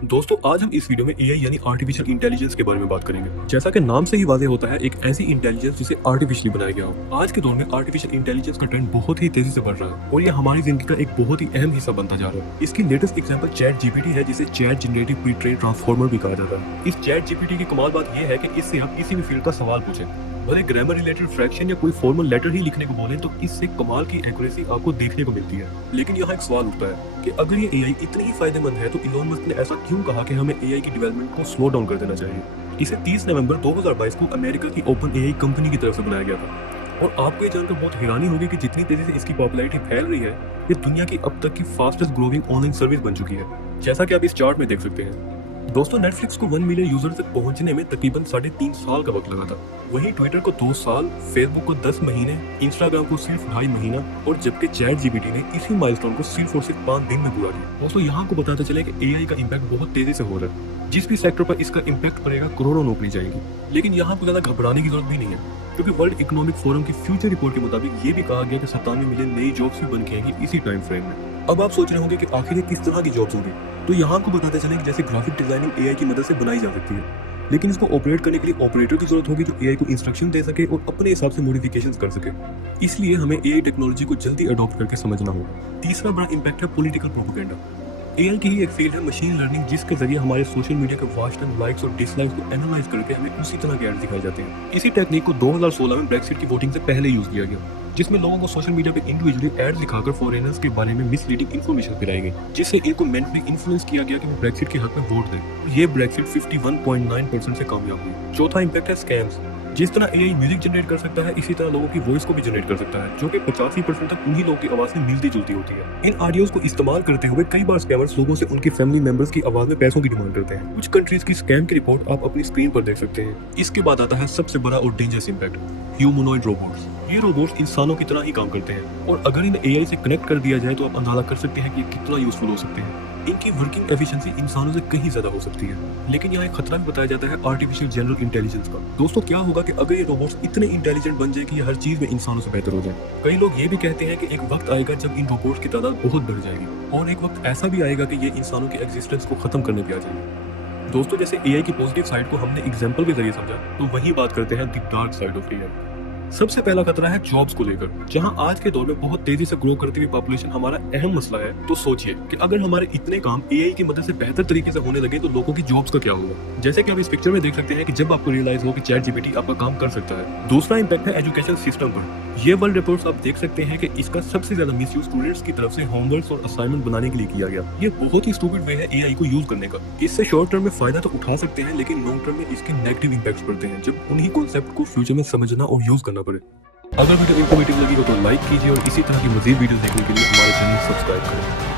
दोस्तों आज हम इस वीडियो में एआई यानी आर्टिफिशियल इंटेलिजेंस के बारे में बात करेंगे। जैसा कि नाम से ही वाज़ेह होता है, एक ऐसी इंटेलिजेंस जिसे आर्टिफिशियली बनाया गया हो। आज के दौर में आर्टिफिशियल इंटेलिजेंस का ट्रेंड बहुत ही तेजी से बढ़ रहा है और ये हमारी जिंदगी का एक बहुत ही अहम हिस्सा बनता जा रहा है। इसकी लेटेस्ट एग्जांपल चैट जीपीटी है, जिसे chat generative pre train transformer भी कहा जाता है। इस चैट जीपीटी की कमाल बात यह है कि इससे आप किसी भी फील्ड का सवाल पूछें, भले ग्रामर रिलेटेड फ्रैक्शन या कोई फॉर्मल लेटर ही लिखने को बोले, तो इससे कमाल की एक्यूरेसी आपको देखने को मिलती है। लेकिन यहाँ एक सवाल उठता है कि अगर ये एआई इतनी ही फायदेमंद है तो इलोन मस्क ने ऐसा क्यों कहा कि हमें एआई की डेवलपमेंट को स्लो डाउन कर देना चाहिए। इसे 30 नवंबर 2022 को अमेरिका की ओपन एआई कंपनी की तरफ से बनाया गया था। और आपको ये जानकर बहुत हैरानी होगी कि जितनी तेजी से इसकी पॉपुलैरिटी फैल रही है, ये दुनिया की अब तक की फास्टेस्ट ग्रोइंग ऑनलाइन सर्विस बन चुकी है, जैसा कि आप इस चार्ट में देख सकते हैं। दोस्तों नेटफ्लिक्स को 1 मिलियन यूजर तक पहुंचने में तकरीबन 3.5 साल का वक्त लगा था। वहीं ट्विटर को 2 साल, फेसबुक को 10 महीने, इंस्टाग्राम को सिर्फ 2.5 महीना, और जबकि चैट जीपीटी ने इसी माइलस्टोन को सिर्फ और सिर्फ 5 दिन में पूरा किया। दोस्तों यहाँ को बताते चले कि एआई का इम्पैक्ट बहुत तेजी से हो रहा है। जिस भी सेक्टर पर इसका इम्पैक्ट पड़ेगा, करोड़ों नौकरी जाएगी। लेकिन यहाँ को ज्यादा घबराने की जरूरत भी नहीं है, क्योंकि वर्ल्ड इकोनॉमिक फोरम की फ्यूचर रिपोर्ट के मुताबिक ये भी कहा गया कि 97 मिलियन नई जॉब्स भी बन के आएंगी इसी टाइम फ्रेम में। अब आप सोच रहे होंगे कि आखिर ये किस तरह की जॉब्स होंगी, तो यहाँ को बताते चले कि जैसे ग्राफिक डिजाइनिंग एआई की मदद से बनाई जा सकती है, लेकिन इसको ऑपरेट करने के लिए ऑपरेटर की जरूरत होगी जो एआई को इंस्ट्रक्शन दे सके और अपने हिसाब से मॉडिफिकेशंस कर सके। इसलिए हमें एआई टेक्नोलॉजी को जल्दी अडॉप्ट करके समझना होगा। तीसरा बड़ा इंपैक्ट है पॉलिटिकल प्रोपेगेंडा। एआई की ही एक फील्ड है मशीन लर्निंग, जिसके जरिए हमारे सोशल मीडिया के वॉच टाइम, लाइक्स और डिसलाइक्स को एनालाइज करके हमें उसी तरह के एड्स दिखाए जाते हैं। इसी टेक्निक को 2016 में ब्रेक्सिट की वोटिंग से पहले यूज किया गया, जिसमें लोगों को सोशल मीडिया पे इंडिविजुअली एड दिखाकर फॉरेनर्स के बारे में मिसलीडिंग इन्फॉर्मेशन फैलाई गई, जिससे इनको मेंटली इन्फ्लुएंस किया गया कि वो ब्रेक्सिट के हक में वोट दें। ये ब्रेक्सिट 51.9% से कामयाब हुई। चौथा इंपैक्ट है स्कैम्स। जिस तरह एआई म्यूजिक जनरेट कर सकता है, इसी तरह लोगों की वॉइस को भी जनरेट कर सकता है, जो कि 85% तक उन्हीं लोगों की आवाज से मिलती जुलती होती है। इन ऑडियोज को इस्तेमाल करते हुए कई बार स्कैमर्स लोगों से उनकी फैमिली मेंबर्स की आवाज में पैसों की डिमांड करते हैं। कुछ कंट्रीज की स्कैम की रिपोर्ट आप अपनी स्क्रीन पर देख सकते हैं। इसके बाद आता है सबसे बड़ा और डेंजरस इंपैक्ट, ह्यूमनॉइड रोबोट्स। ये रोबोट्स इंसानों की तरह ही काम करते हैं, और अगर इन्हें एआई से कनेक्ट कर दिया जाए तो आप अंदाजा कर सकते हैं कि ये कितना यूजफुल हो सकते हैं। इनकी वर्किंग एफिशिएंसी इंसानों से कहीं ज्यादा हो सकती है। लेकिन यहाँ एक खतरा भी बताया जाता है आर्टिफिशियल जनरल इंटेलिजेंस का। दोस्तों क्या होगा कि अगर ये रोबोट्स इतने इंटेलिजेंट बन जाए कि ये हर चीज में इंसानों से बेहतर हो जाए। कई लोग ये भी कहते हैं कि एक वक्त आएगा जब इन रोबोट्स की तादाद बहुत बढ़ जाएगी, और एक वक्त ऐसा भी आएगा कि ये इंसानों की एग्जिस्टेंस को खत्म करने पे आ जाएगी। दोस्तों जैसे एआई की पॉजिटिव साइड को हमने एग्जांपल के जरिए समझा, तो वही बात करते हैं the dark side of AI. सबसे पहला खतरा है जॉब्स को लेकर। जहां आज के दौर में बहुत तेजी से ग्रो करती हुई पॉपुलेशन हमारा अहम मसला है, तो सोचिए कि अगर हमारे इतने काम एआई की मदद से बेहतर तरीके से होने लगे तो लोगों की जॉब्स का क्या होगा। जैसे कि आप इस पिक्चर में देख सकते हैं कि जब आपको रियलाइज हो कि चैट जीपीटी आपका काम कर सकता है। दूसरा इंपैक्ट है एजुकेशन सिस्टम पर। ये वर्ल्ड रिपोर्ट्स आप देख सकते हैं कि इसका सबसे ज्यादा मिसयूज स्टूडेंट्स की तरफ से होमवर्क्स और असाइनमेंट बनाने के लिए किया गया। ये बहुत ही स्टूपिड वे है एआई को यूज करने का। इससे शॉर्ट टर्म में फायदा तो उठा सकते हैं, लेकिन लॉन्ग टर्म में इसके नेगेटिव इंपैक्ट्स पड़ते हैं, जब उन्हीं कॉन्सेप्ट को फ्यूचर में समझना और यूज करना पड़े। अगर वीडियो इन्फॉर्मेटिव लगी हो तो लाइक कीजिए, और इसी तरह की मजीद वीडियो देखने के लिए हमारे चैनल सब्सक्राइब करें।